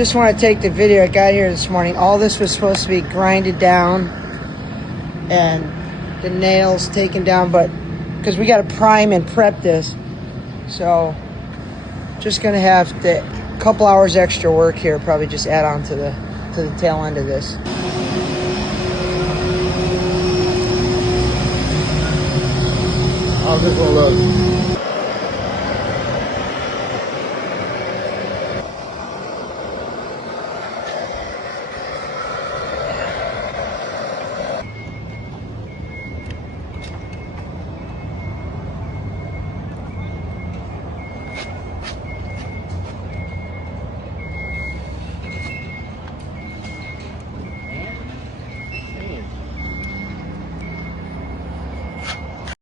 Just want to take the video. I got here this morning. All this was supposed to be grinded down and the nails taken down, but because we got to prime and prep this, so just gonna have a couple hours extra work here. Probably just add on to the tail end of this. How's this one look?